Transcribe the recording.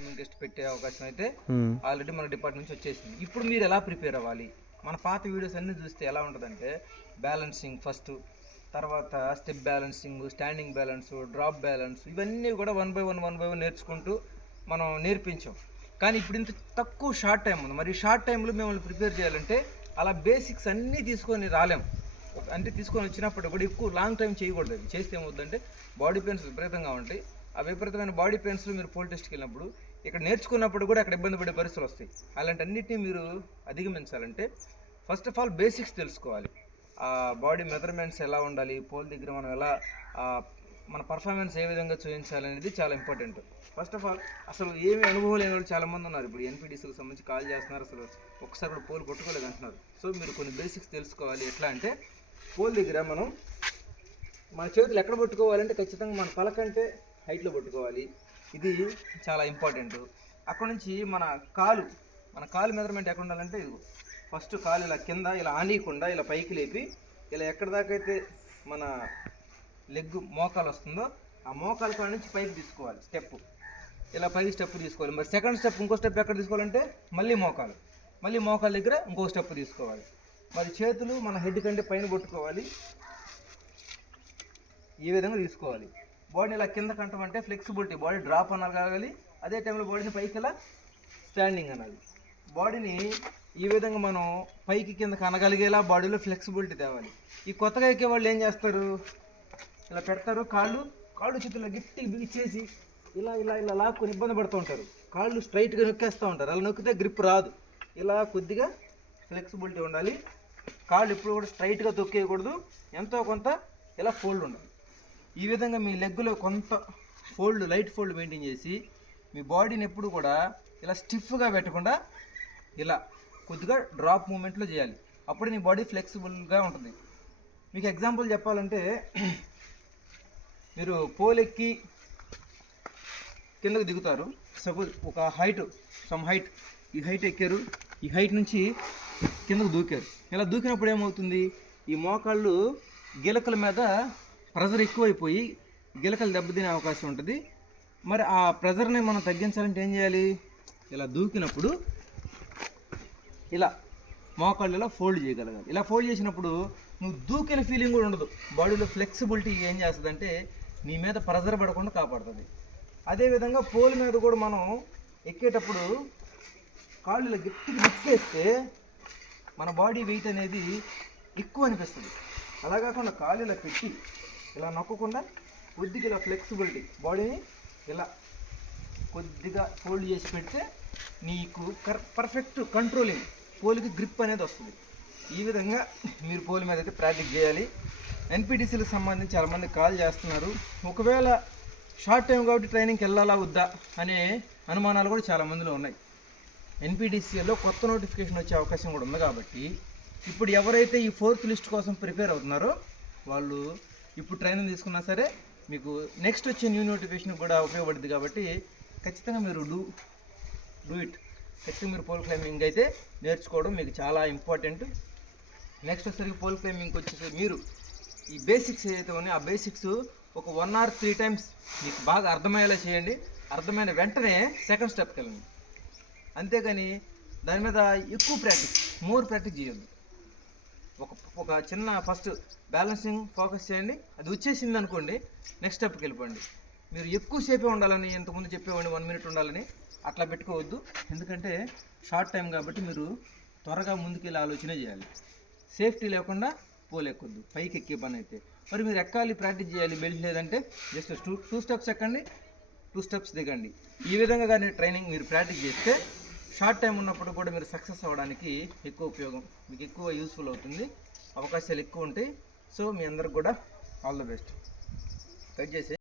Climbing test పెట్టే అవకాశం అయితే ఆల్రెడీ మన డిపార్ట్మెంట్ నుంచి వచ్చేసింది. ఇప్పుడు మీరు ఎలా ప్రిపేర్ అవ్వాలి? మన పాత వీడియోస్ అన్ని చూస్తే ఎలా ఉంటుందంటే బ్యాలెన్సింగ్ ఫస్ట్ తర్వాత step balancing standing balance drop balance ఇవన్నీ కూడా one by one one by one నేర్చుకుంటూ మనం నేర్పించాం. కానీ ఇప్పుడు ఇంత తక్కువ షార్ట్ టైం ఉంది. మరి షార్ట్ టైంలో మిమ్మల్ని ప్రిపేర్ చేయాలంటే అలా బేసిక్స్ అన్నీ తీసుకొని రాలేం. అంటే తీసుకొని వచ్చినప్పుడు కూడా ఎక్కువ లాంగ్ టైం చేయకూడదు అది. చేస్తే ఏమవుతుందంటే బాడీ పెయిన్స్ విపరీతంగా ఉంటాయి. ఆ విపరీతమైన బాడీ పెయిన్స్లో మీరు పోల్ టెస్ట్కి వెళ్ళినప్పుడు ఇక్కడ నేర్చుకున్నప్పుడు కూడా అక్కడ ఇబ్బంది పడే పరిస్థితులు వస్తాయి. అలాంటి అన్నిటిని మీరు అధిగమించాలంటే ఫస్ట్ ఆఫ్ ఆల్ బేసిక్స్ తెలుసుకోవాలి. బాడీ మెజర్మెంట్స్ ఎలా ఉండాలి పోల్ దగ్గర మనం ఎలా మన పర్ఫార్మెన్స్ ఏ విధంగా చూపించాలి అనేది చాలా ఇంపార్టెంట్ ఫస్ట్ ఆఫ్ ఆల్ అసలు ఏమి అనుభవం లేని వాళ్ళు ఉన్నారు. ఇప్పుడు ఎన్పీడీసీకి సంబంధించి కాల్ చేస్తున్నారు. అసలు ఒకసారి కూడా పోల్ కొట్టుకోలేదు అంటున్నారు. సో మీరు కొన్ని బేసిక్స్ తెలుసుకోవాలి. ఎట్లా అంటే పోల్ దగ్గర మనం మన చేతులు ఎక్కడ పట్టుకోవాలంటే ఖచ్చితంగా మన పలకంటే హైట్లో పట్టుకోవాలి. ఇది చాలా ఇంపార్టెంట్ అక్కడ నుంచి మన కాలు మన కాలు మెజర్మెంట్ ఎక్కడ ఉండాలంటే ఇది ఫస్ట్ కాలు ఇలా కింద ఇలా ఆనీయకుండా ఇలా పైకి లేపి ఇలా ఎక్కడ దాకా అయితే మన లెగ్ మోకాలు వస్తుందో ఆ మోకాలు కాడ నుంచి పైకి తీసుకోవాలి స్టెప్ ఇలా పైకి స్టెప్ తీసుకోవాలి. మరి సెకండ్ స్టెప్ ఇంకో స్టెప్ ఎక్కడ తీసుకోవాలంటే మళ్ళీ మోకాలు. మళ్ళీ మోకాల దగ్గర ఇంకో స్టెప్ తీసుకోవాలి. మరి చేతులు మన హెడ్ కంటే పైన పట్టుకోవాలి. ఈ విధంగా తీసుకోవాలి. బాడీని ఇలా కింద కంటమంటే ఫ్లెక్సిబిలిటీ బాడీ డ్రాప్ అనాలి కాగాలి అదే టైంలో బాడీని పైకి ఇలా స్టాండింగ్ అనాలి. బాడీని ఈ విధంగా మనం పైకి కింద కనగలిగేలా బాడీలో ఫ్లెక్సిబిలిటీ తేవాలి. ఈ కొత్తగా ఎక్కే వాళ్ళు ఏం చేస్తారు? ఇలా పెడతారు కాళ్ళు కాళ్ళు చేతుల్లో గట్టిగా బిగిచేసి ఇలా ఇలా ఇలా లాక్కుని ఇబ్బంది పడుతూ ఉంటారు. కాళ్ళు స్ట్రైట్గా నొక్కేస్తూ ఉంటారు. అలా నొక్కితే గ్రిప్ రాదు. ఇలా కొద్దిగా ఫ్లెక్సిబిలిటీ ఉండాలి. కాళ్ళు ఎప్పుడు కూడా స్ట్రైట్గా తొక్కేయకూడదు. ఎంతో కొంత ఇలా ఫోల్డ్ ఉండాలి. ఈ విధంగా మీ లెగ్లో కొంత ఫోల్డ్ లైట్ ఫోల్డ్ మెయింటైన్ చేసి మీ బాడీని ఎప్పుడు కూడా ఇలా స్టిఫ్గా పెట్టకుండా ఇలా కొద్దిగా డ్రాప్ మూమెంట్లో చేయాలి. అప్పుడు నీ బాడీ ఫ్లెక్సిబుల్గా ఉంటుంది. మీకు ఎగ్జాంపుల్ చెప్పాలంటే మీరు పోలెక్కి కిందకు దిగుతారు. సపోజ్ ఒక హైట్ సమ్ హైట్ ఈ హైట్ ఎక్కారు. ఈ హైట్ నుంచి కిందకు దూకారు. ఇలా దూకినప్పుడు ఏమవుతుంది? ఈ మోకాళ్ళు గిలకల మీద ప్రెజర్ ఎక్కువైపోయి గిలకలు దెబ్బతినే అవకాశం ఉంటుంది. మరి ఆ ప్రెజర్ని మనం తగ్గించాలంటే ఏం చేయాలి? ఇలా దూకినప్పుడు ఇలా మోకాళ్ళు ఇలా ఫోల్డ్ చేయగలగాలి. ఇలా ఫోల్డ్ చేసినప్పుడు నువ్వు దూకిన ఫీలింగ్ కూడా ఉండదు. బాడీలో ఫ్లెక్సిబిలిటీ ఏం చేస్తుందంటే నీ మీద ప్రెజర్ పడకుండా కాపాడుతుంది. అదేవిధంగా పోల్ మీద కూడా మనం ఎక్కేటప్పుడు కాళ్ళు ఇలా గట్టిగా నొక్కేస్తే మన బాడీ వెయిట్ అనేది ఎక్కువ అనిపిస్తుంది. అలా కాకుండా కాళ్ళు ఇలా పెట్టి ఇలా నొక్కకుండా కొద్దిగా ఇలా ఫ్లెక్సిబిలిటీ బాడీని ఇలా కొద్దిగా ఫోల్డ్ చేసి పెడితే నీకు కర్ పర్ఫెక్ట్ కంట్రోలింగ్ పోలికి గ్రిప్ అనేది వస్తుంది. ఈ విధంగా మీరు పోలి మీద అయితే ప్రాక్టీస్ చేయాలి. ఎన్పిటిసిలకు సంబంధించి చాలామంది కాల్ చేస్తున్నారు. ఒకవేళ షార్ట్ టైం కాబట్టి ట్రైనింగ్కి వెళ్ళాలా వద్దా అనే అనుమానాలు కూడా చాలామందిలో ఉన్నాయి. ఎన్పిడిసిలో కొత్త నోటిఫికేషన్ వచ్చే అవకాశం కూడా ఉంది కాబట్టి ఇప్పుడు ఎవరైతే ఈ ఫోర్త్ లిస్ట్ కోసం ప్రిపేర్ అవుతున్నారో వాళ్ళు ఇప్పుడు ట్రైనింగ్ తీసుకున్నా సరే మీకు నెక్స్ట్ వచ్చే న్యూ నోటిఫికేషన్ కూడా ఉపయోగపడుతుంది కాబట్టి ఖచ్చితంగా మీరు డూ డూ ఇట్ ఖచ్చితంగా మీరు పోల్ క్లైంబింగ్ అయితే నేర్చుకోవడం మీకు చాలా ఇంపార్టెంట్ నెక్స్ట్ వచ్చేసరికి పోల్ క్లైంబింగ్కి వచ్చేసరికి మీరు ఈ బేసిక్స్ ఏదైతే ఉన్నాయో ఆ బేసిక్స్ ఒక వన్ ఆర్ త్రీ టైమ్స్ మీకు బాగా అర్థమయ్యేలా చేయండి. అర్థమైన వెంటనే సెకండ్ స్టెప్కి వెళ్ళండి. అంతేగాని దాని మీద ఎక్కువ ప్రాక్టీస్ మోర్ ప్రాక్టీస్ చేయొద్దు ఒక ఒక చిన్న ఫస్ట్ బ్యాలెన్సింగ్ ఫోకస్ చేయండి. అది వచ్చేసింది అనుకోండి నెక్స్ట్ స్టెప్కి వెళ్ళిపోండి. మీరు ఎక్కువసేపే ఉండాలని ఇంతకుముందు చెప్పేవాడిని వన్ మినిట్ ఉండాలని అట్లా పెట్టుకోవద్దు. ఎందుకంటే షార్ట్ టైం కాబట్టి మీరు త్వరగా ముందుకెళ్ళి ఆలోచన చేయాలి. సేఫ్టీ లేకుండా పోలేకొద్దు. పైకి ఎక్కే పని అయితే. మరి మీరు ఎక్కాలి ప్రాక్టీస్ చేయాలి బెల్ట్ లేదంటే జస్ట్ టూ టూ స్టెప్స్ ఎక్కండి టూ స్టెప్స్ దిగండి. ఈ విధంగా కానీ ట్రైనింగ్ మీరు ప్రాక్టీస్ చేస్తే షార్ట్ టైం ఉన్నప్పుడు కూడా మీరు సక్సెస్ అవ్వడానికి ఎక్కువ ఉపయోగం మీకు ఎక్కువ యూస్ఫుల్ అవుతుంది. అవకాశాలు ఎక్కువ ఉంటాయి. సో మీ అందరికి కూడా ఆల్ ద బెస్ట్. కట్ చేసి